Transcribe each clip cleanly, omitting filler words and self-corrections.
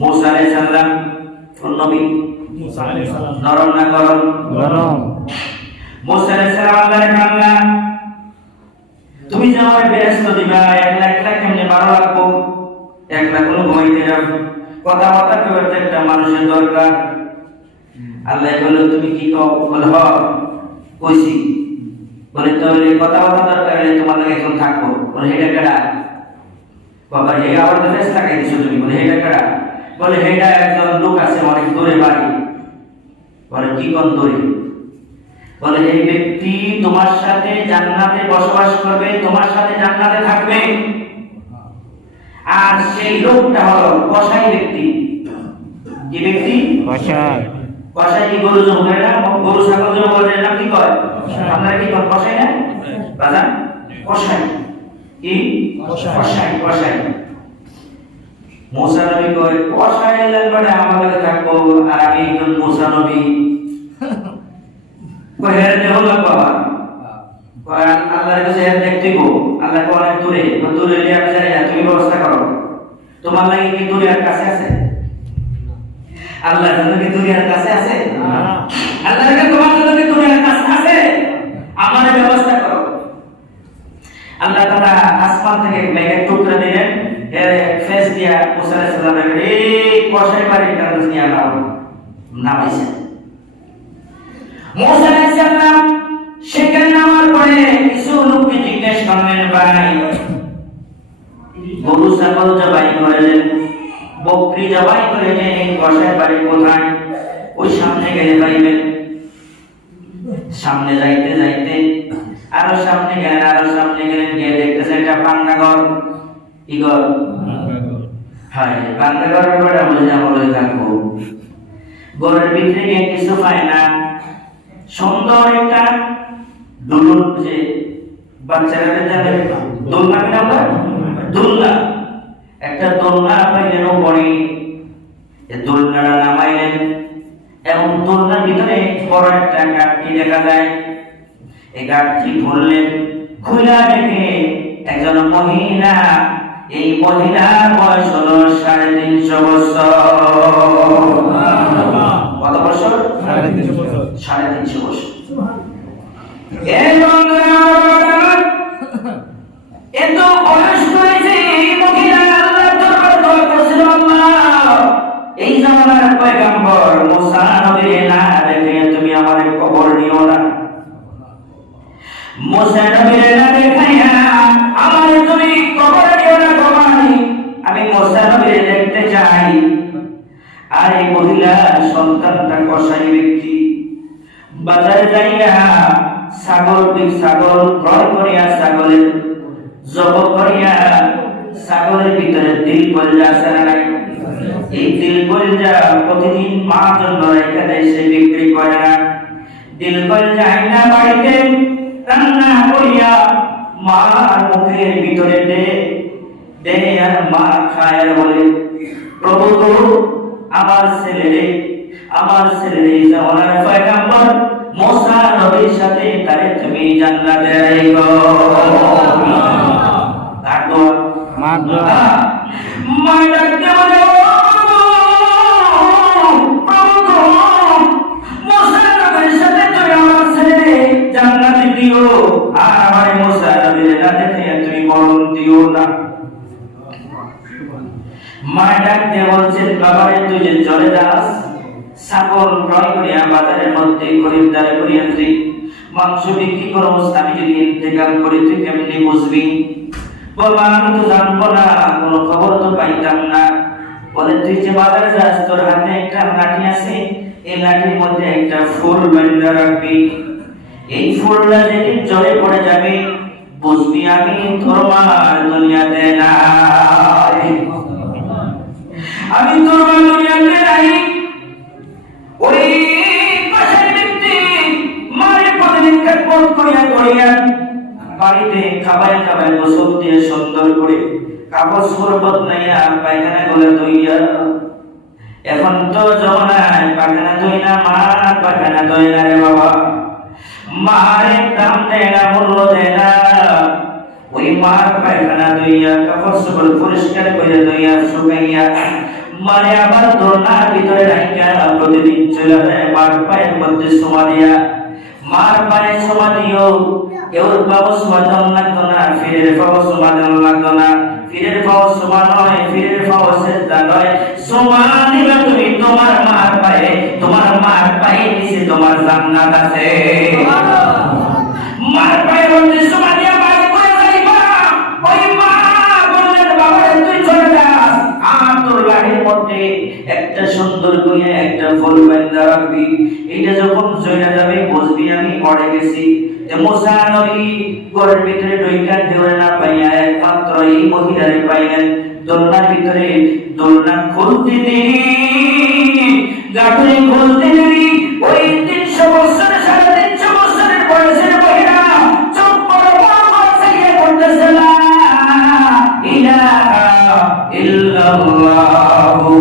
মুসা আলাইহিস সালাম কোন নবী? মুসা আলাইহিস সালাম। নরম না গরম? গরম। মুসা আলাইহিস সালাম আল্লাহরে কান্না, তুমি যে আমারে বেহেশত দিবা, একলা একলা কেমনে ভালো লাগবো? একলা কোনো ঘুমাইতে যাব, কথা কথা কইতে একটা মানুষের দরকার। আল্লাহ বলল তুমি কি কও? বলে হ কইছি। বলে তাহলে কথা কথা দরকার হলে তোমার লাগে এখন থাকবো। বলে এটা কেডা? বাবা হে আবার তো ফেস লাগাই দিছো তুমি। বলে এটা কেডা? বলে এটা একজন লোক আছে অনেক দূরে বাড়ি। বলে কি কোন দূরে? বলে এই ব্যক্তি তোমার সাথে জান্নাতে বসবাস করবে, তোমার সাথে জান্নাতে থাকবে। আর সেই লোকটা হলো কসাই ব্যক্তি। কি ব্যক্তি? কসাই। কসাই কি গরু জব করে না? গরু ছাগল জব করে না? কি কয়? আপনারা কি কয়? কসাই না বাজান? কসাই কি? কসাই। কসাই মুসা নবী কয় কসাই লাগবে আমার কাছে থাকবো আর আমি একজন মুসা নবী। কয় হেরে দেহ লাগবে বাবা। কয় আল্লাহর কাছে হেরে দেখতে গো, আল্লাহ কয় অনেক দূরে। দূরে নিয়ে আমি যাই না, তুমি ব্যবস্থা করো। তোমার লাগে কি দূরে আর কাছে আছে? আল্লাহর জন্য কি দুনিয়ার কাছে আছে? আল্লাহর কাছে তোমার জন্য কি দুনিয়ার কাছে আছে? আমাদের ব্যবস্থা করো। আল্লাহ তাআলা আসমান থেকে মেঘের টুকরা দিলেন, এর ফেস দিয়া মুসা আলাইহিস সালামের এই কসাই বাড়ির কাছে নিয়ে নামাইছে। মুসা আলাইহিস সালাম সেখানে নামার পরে কিছু লোককে জিজ্ঞেস করলেন, ভাই গরু ছাগল জবাই করলেন, বকরি জবাই করে যে এই কসাই বাড়ি কোথায়? ওই সামনে গেলে পাইবেন। সামনে যাইতে যাইতে আরো সামনে গেলেন, আরো সামনে গেলেন, গিয়ে দেখতেছে একটা পান্নাঘর। কি ঘর? হ্যাঁ পান্নাঘর। ব্যাপারটা বলে যে আমলে থাকবো। ঘরের ভিতরে গিয়ে কিছু পায় না, সুন্দর একটা দুলুন, যে বাচ্চারা যাবে দোলনা, কিনা দোলনা, একটা দোলনা পাইলেন উপরে। দোলনাটা নামাইলেন এবং দোলনার ভিতরে বড় একটা গাঠি দেখা যায়। এই গাঠি খুললেন, খুলে দেখে একজন মহিলা। এই মহিলার বয়স হলো 350 বছর। কত বছর? 350 বছর। 350 বছর। এই মহিলা এত বয়স হয়েছে, এই মহিলা আল্লাহর দরবারে দোয়া করেছিল, আল্লাহ এই জামানার পয়গম্বর মুসা নবীর না দেখে তুমি আমার কবর নিও না। মুসা নবীর না দেখাইয়া আমার তুমি কবর নিও না ভগবান, আমি মুসা নবীর দেখতে চাই। আর এই মহিলা সন্তানটা কসাই ব্যক্তি, বাজারে যাইয়া ছাগল ক্রয় করিয়া ছাগলের জব করিয়া ছাগলের ভিতরে দিল কলজা আছে না নাই? এই দিল কলজা প্রতিদিন মার জন্য রেখে দেয়, সে বিক্রি করে না। দিল কলজা আইনা বাড়িতে রান্না করিয়া মার মুখের ভিতরে দে আর মা খায় আর বলে, প্রভু গো আমার ছেলে জামানার পয়গম্বর মুসা নবীর সাথে তারে তুমি জান্নাতে রাখো। জান্নাতে দিও আর আমার মুসা নবীর না দেখে তুমি মরণ দিও না। মা ডাক দিয়ে বলছেন, বাবারে তুই যে চলে যাস, ছাগল ক্রয় করিয়া বাজারের মধ্যে খরিদ্দার করিয়া তুই মাংস বিক্রি করস, আমি যদি ইন্তেকাল করি তুই কেমনি বুঝবি? বলবা আমি তো জানবো না, কোনো খবর তো পাইতাম না। বলে তুই যে বাজারে যাস, তোর হাতে একটা লাঠি আছে, এই লাঠির মধ্যে একটা ফুল বাঁধা রাখবি। এই ফুলটা যেদিন জলে পড়ে যাবে বুঝবি আমি তোর মার দুনিয়াতে নাই, আমি তোর মা দুনিয়াতে নাই। ওই কসাই ব্যক্তি মারে প্রতিদিন খেদমত করিয়া বাড়িতে খাবারে গোসল দিয়ে সুন্দর করে কাপড় সরবত নাইয়া পায়খানা গলে ধুইয়া, এখন তো জমানায় পায়খানা ধুই না, মা পায়খানা ধুই না রে বাবা। মায়ের দাম দেয় না, মূল্য দেয় না। ওই মার পায়খানা ধুইয়া কাপড় সরবত পরিষ্কার করে ধুইয়া শুকাইয়া মানে আবার দোলনার ভিতরে রাখিয়া প্রতিদিন চলে যায় মার পায়ের মধ্যে সোমা দিয়া, মার পায়ে সোমা দিও। কেউ বাবু সোমা দেওয়া লাগতো না, ফিরের বাবু সোমা দেওয়া লাগতো না, ফিরের বাবু সোমা নয়, ফিরের বাবু সেজদা নয়, সোমা দিবা তুমি তোমার মার পায়ে, তোমার মার পায়ে নিচে তোমার জান্নাত আছে। মার পায়ের মধ্যে সোমা দিয়া বাড়ি করে যাইবা, ওই মা বললেন বাবা তুই চলে যাস, আর তোর লাঠির মধ্যে একটা সুন্দর করে একটা ফুল বাঁধা রাখবি, এইটা যখন জয়না যাবে বুঝবি আমি পড়ে গেছি। মুসা নবী ঘরের ভিতরে ঢুইকা দেওয়া না পাইয়া একমাত্র এই মহিলারে পাইলেন। দোলনার ভিতরে দোলনা খুলতে দেরি, গাঠুরি খুলতে দেরি, ওই 300 বছর 350 বছরের বয়সের মহিলা চোখ বড় বড় করে চাইয়ে পড়তেছে না ইলাহা ইল্লাল্লাহু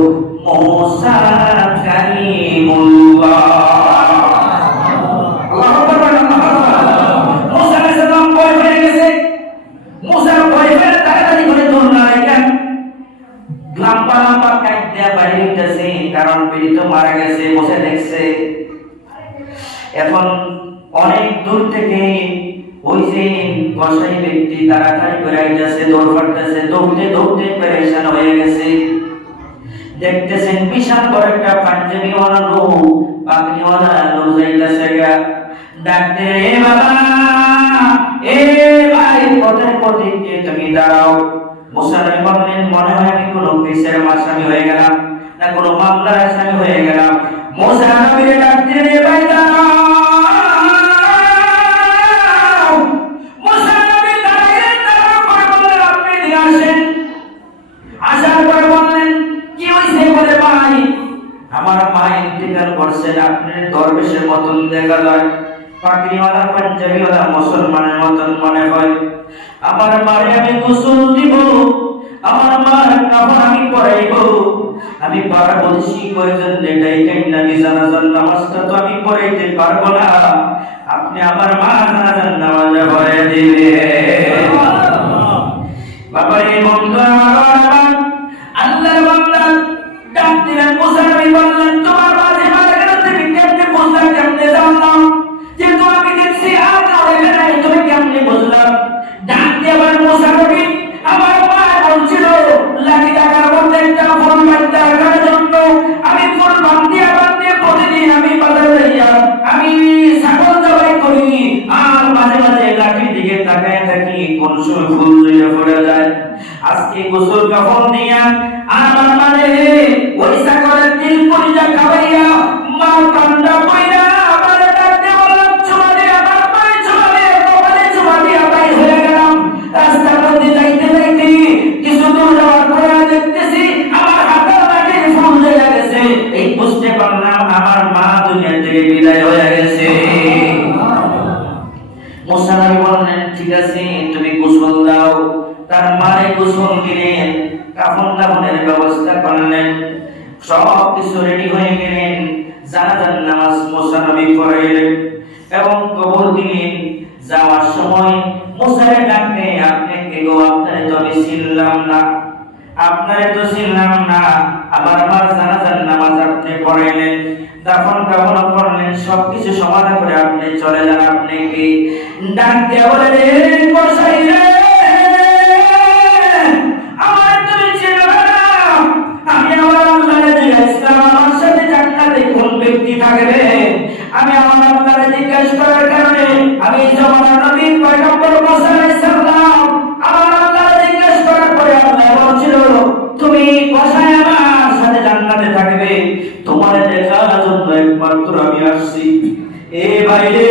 মুসা কালিমুল্লাহ। কারণ পীড়িত মারা গেছে, বসে দেখছে। এখন অনেক দূর থেকে ওই যে কসাই ব্যক্তি তাড়াতাড়ি করে আইতাছে, দৌড় ফাটতেছে, দৌড়তে দৌড়তে পেরেশান হয়ে গেছে। দেখতেছেন বিশাল বড় একটা পাঞ্জাবিওয়ালা লোক, পাগড়িওয়ালা লোক যাইতাছে গা। ডাকতে এ বাবা, এ ভাই পথের পথিকে তুমি দাঁড়াও। মুসা নবী বললেন মনে হয় আমি কোনো কেসের আসামি হয়ে গেলাম, না কোনো মামলার আসামি হয়ে গেলাম। মুসা নবী ডাকতে এ ভাই দাঁড়াও। মুসা নবী দাঁড়িয়ে বললেন আপনি দিয়ে আসেন। আসার পর বললেন কি হইছে বলে ভাই আমার মা ইন্তেকাল করছেন, আপনি দরবেশের মতন দেখা যায়, পাগড়িওয়ালা পাঞ্জাবিওয়ালা মুসলমানের মতন মনে হয়। আমার মারে আমি গোসল দিব, আমার মার কাফন আমি পড়াইব, আমি পারা বলছি কয়জন নেটাই কাইন্না জানাজার নামাজটা তো আমি পড়াইতে পারবো না, আপনি আমার মা জানাজার নামাজ পড়াই দিবেন। বাবা এই বন্ধু আমার আল্লাহর বান্দা ডাক দিলেন। মুসা নবী বললেন তোমার মাঝে মারা গেল, তুমি কেমনে বুঝলা, কেমনে জানলাম? যেহেতু আমি দেখছি আর কাউ দেখে নাই, তুমি কেমনে বুঝলাম? ডাক দিয়ে আবার মুসা নবী আমার মা বলছিল লাঠি টাকার মধ্যে একটা ফুল বাঁধতে রাখার জন্য, আমি ফুল বাঁধিয়ে প্রতিদিন আমি বাজারে যাইয়া আমি ছাগল জবাই করি, আর মাঝে মাঝে লাঠির দিকে তাকায় থাকি কোন সময় ফুল জড়িয়ে পড়ে যায়। আজকে গোসল কাফন দিয়া আমার মানে ওই ছাগলের দিল পরিজা খাওয়াইয়া মার কান্ডা পয়রা আমার ডাকতে বললাম চুমা দিয়ে আমার পায়ে চুমা দিয়ে কপালে চুমা দিয়ে বাইর হয়ে গেলাম। রাস্তার মধ্যে যাইতে যাইতে কিছু দূর যাওয়ার পরে দেখতেছি আমার হাতের লাঠির ফুল জড়িয়ে গেছে, এই বুঝতে পারলাম আমার মা দুনিয়া থেকে বিদায় হয়ে গেছে। মুসা নবী বললেন ঠিক আছে তুমি গোসল দাও। তার মারে গোসল দিলেন, কাফন দাফনের ব্যবস্থা করলেন, সব কিছু রেডি হয়ে গেলেন। জানাজার নামাজ মুসা নবী পড়াইলেন এবং কবর দিলেন। যাওয়ার সময় মুসারে ডাকতে আপনি কে গো, আপনারে তো আমি চিনলাম না, আপনারে তো চিনলাম না, আবার আমার জানাজার নামাজ আপনি পড়াইলেন, দাফন কাফন করলেন, সবকিছু সমাধান করে আপনি চলে যান, আপনি কি? ডাক দিয়ে বলে রে কসাই রে, আমার তুমি চিনো না? আমি আমার আল্লাহরে জিজ্ঞাসা আমার সাথে জান্নাতে কোন ব্যক্তি থাকবে, আমি আমার আল্লাহরে জিজ্ঞাসা করার কারণে আমি জমানার নবী পয়গম্বর মুসা আলাইহিস সালাম আমার আল্লাহরে জিজ্ঞাসা করার পরে আল্লাহ বলেছিল তুমি কসাই আমার সাথে জান্নাতে থাকবে, তোমার দেখার জন্য একমাত্র আমি আসছি। এ ভাইরে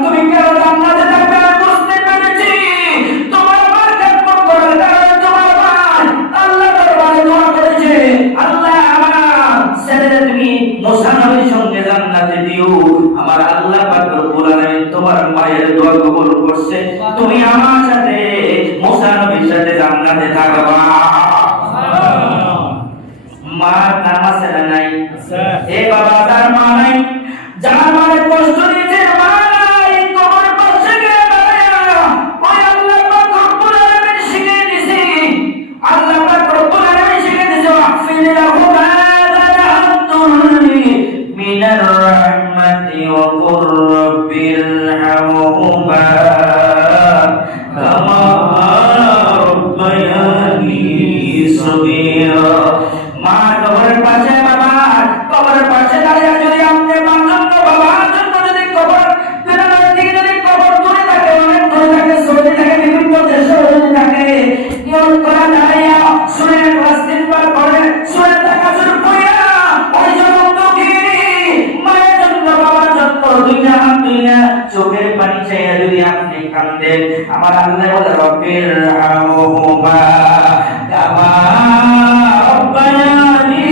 তুমি কেন জান্নাতে থাকবে বুঝতে পেরেছি। তোমার মার খেদমত করার কারণে তোমার ভাই আল্লাহ দরবারে দোয়া করেছে, আল্লাহ আমার ছেলেরে তুমি মুসা নবীর সঙ্গে জান্নাতে দিও। আমার আল্লাহ পাক রব্বুল আলামিন তোমার মায়ের দোয়া কবুল করছে, তুমি আমার সাথে মুসা নবীর সাথে জান্নাতে থাকবা। মার নাম আছে না নাই? এ বাবা তার মা নাই, যার মারে কষ্ট দিয়েছে মা নাই, তোমার পাশে গিয়ে দাঁড়ায়া ওই আল্লাহ পাক রব্বুল আলামিন শিখিয়ে দিয়েছে, আল্লাহ পাক রব্বুল আলামিন শিখিয়ে দিয়েছে মা কবরের পাশে, বাবা কবরের পাশে দাঁড়িয়ে যদি আপনি মার জন্য, বাবার জন্য যদি কবর বেরোনোর দিকে যদি কবর দূরে থাকে, অনেক দূরে থাকে, সৌদি থাকে, বিভিন্ন দেশে যদি থাকে, নিয়ত করা দাঁড়াইয়া সূরা ইখলাস 3 বার পড়ে, সূরা তাকাসুর পড়ে ওই জগৎকে মায়ের জন্য, বাবার জন্য দুইটা হাত তুলে চোখের পানি চাইয়া যদি আপনি কাঁদেন, আমার আল্লাহ বলে রব্বির হামহুমা কামা রব্বায়ানি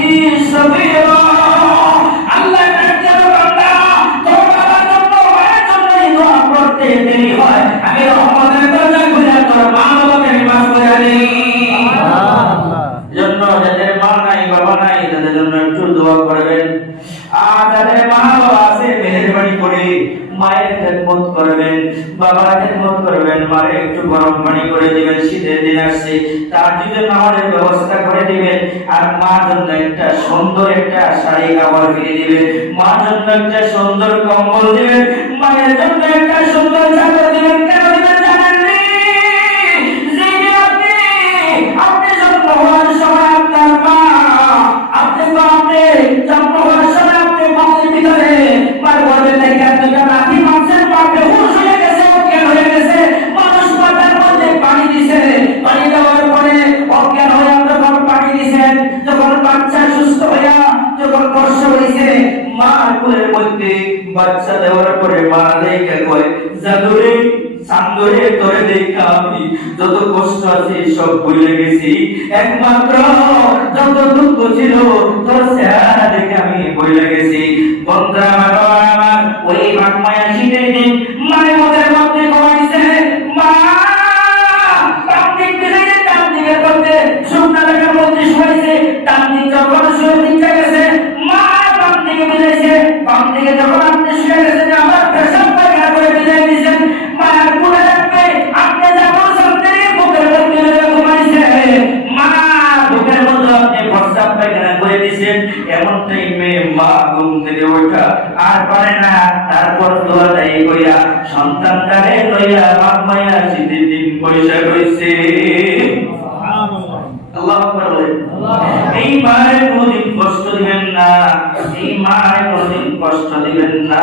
সগীরা। আল্লাহ তাআলা বান্দা তোর বাবার জন্য, মায়ের জন্য দোয়া করতে দেরি হয়, আমি রহমতের দরজা খুলে তোর মা বাবাকে মাফ করে দেই। জন্য যাদের মা নাই, বাবা নাই, তাদের জন্য একটু দোয়া করবেন। আর যাদের মা বাবা আছে, মেহেরবানি করে মায়ের খেদমত করবেন, বাবার খেদমত করবেন, মারে একটু গরম পানি করে দিবেন, শীতের দিন আসছে, তার জন্য নামাজের ব্যবস্থা করে দিবেন। আর মার জন্য একটা সুন্দর একটা শাড়ি কাপড় কিনে দিবেন, মার জন্য একটা সুন্দর কম্বল দিবেন, মায়ের জন্য একটা সুন্দর চাদর দিবেন। কেন দিবেন জানেন নি? যে আপনি জন্ম হওয়ার সময় আপনার মা, আপনি জন্ম হওয়ার সময় আপনি মায়ের ভিতরে মার গর্ভে থেকে আপনাকে রাখি মাংসের পাপে হুশ হয়ে গেছে, অজ্ঞান হয়ে গেছে, মানুষ মাথার মধ্যে পানি দিছে, পানি দেওয়ার পরে অজ্ঞান হয়ে যখন পানি দিছেন, যখন বাচ্চা সুস্থ হইয়া যখন বর্ষ হয়েছে, মা কোলের মধ্যে বাচ্চা দেওয়ার পরে মা রেখে কয়, জাদুরে সান্দরে তোরে দেখা আমি যত কষ্ট আছে সব ভুলে গেছি, একমাত্র যত দুঃখ ছিল তোর চেহারা দেখে আমি ভুলে গেছি। বন্ধুরা আমার ওই মায়া শীতের দিন মায়ের মধ্যে ঘুমাইছে, মা ডান দিক থেকে ডান দিকের মধ্যে শুকনা লেখার মধ্যে শুয়েছে, ডান দিক যখন শুয়ে দিকে গেছে, মা বাম দিকে বিলাইছে, বাম দিকে যখন আপনি শুয়ে গেছেন, আবার পেশাব পায়খানা করে বিদায় দিয়েছেন। মায়ের মনে রাখবে আপনি যখন সন্তানের বুকের মধ্যে ঘুমাইছে, মা বুকের মধ্যে আপনি পেশাব পায়খানা করে দিয়েছেন, এমন টাইমে মা ঘুম থেকে ওঠা আর পারে না, তারপর দোয়া দেয় কইয়া সন্তানটারে লইয়া বাপ মায়া শীতের দিন পয়সা কইছে। আল্লাহু আকবার বলেন। এই মায়ের কোনদিন কষ্ট দিবেন না, এই মায়ের কোনদিন কষ্ট দিবেন না।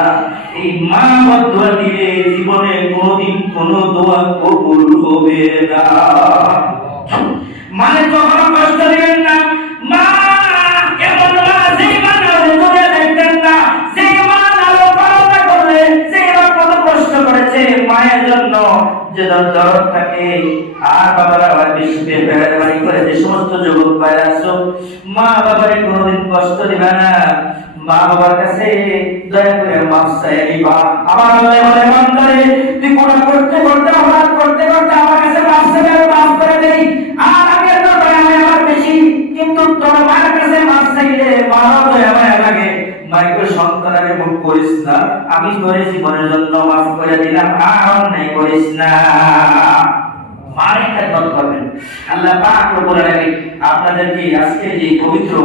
এই মা বদুয়া দিলে জীবনে কোনদিন কোন দোয়া কবুল হবে না। মানে কখনো কষ্ট দিবেন না। মা এমন মা যে মা দুনিয়া দেখবেন না, যে মা আলো পালনা করলে, যে মা কত কষ্ট করেছে মায়ের জন্য, যে দরদ থাকে। আর বাবারা আবার বিশুদ্ধে বেড়াবাড়ি করে যে সমস্ত যুবক ভাইরা আছো, মা বাবারে কোনোদিন কষ্ট দিবা না, মা বাবার কাছে দয়া করে মাফ চাইয়া নিবা। আমার আল্লাহ বলে, বান্দারে তুই গুনাহ করতে করতে অপরাধ করতে করতে আমার কাছে মাফ চাইলে আমি মাফ করে দেই, আর আমি এত দয়া হয় আমার বেশি, কিন্তু তোর মায়ের কাছে মাফ চাইলে মারও দয়া হয় লাগে। মাইকে সন্তানের মুখ করিস না, আমি তোরে জীবনের জন্য মাফ করে দিলাম, আর অন্যায় করিস না। মায়ের খেদমত করবেন। আল্লাহ পাক রব্বুল আলামিন আপনাদেরকে আজকে যে পবিত্র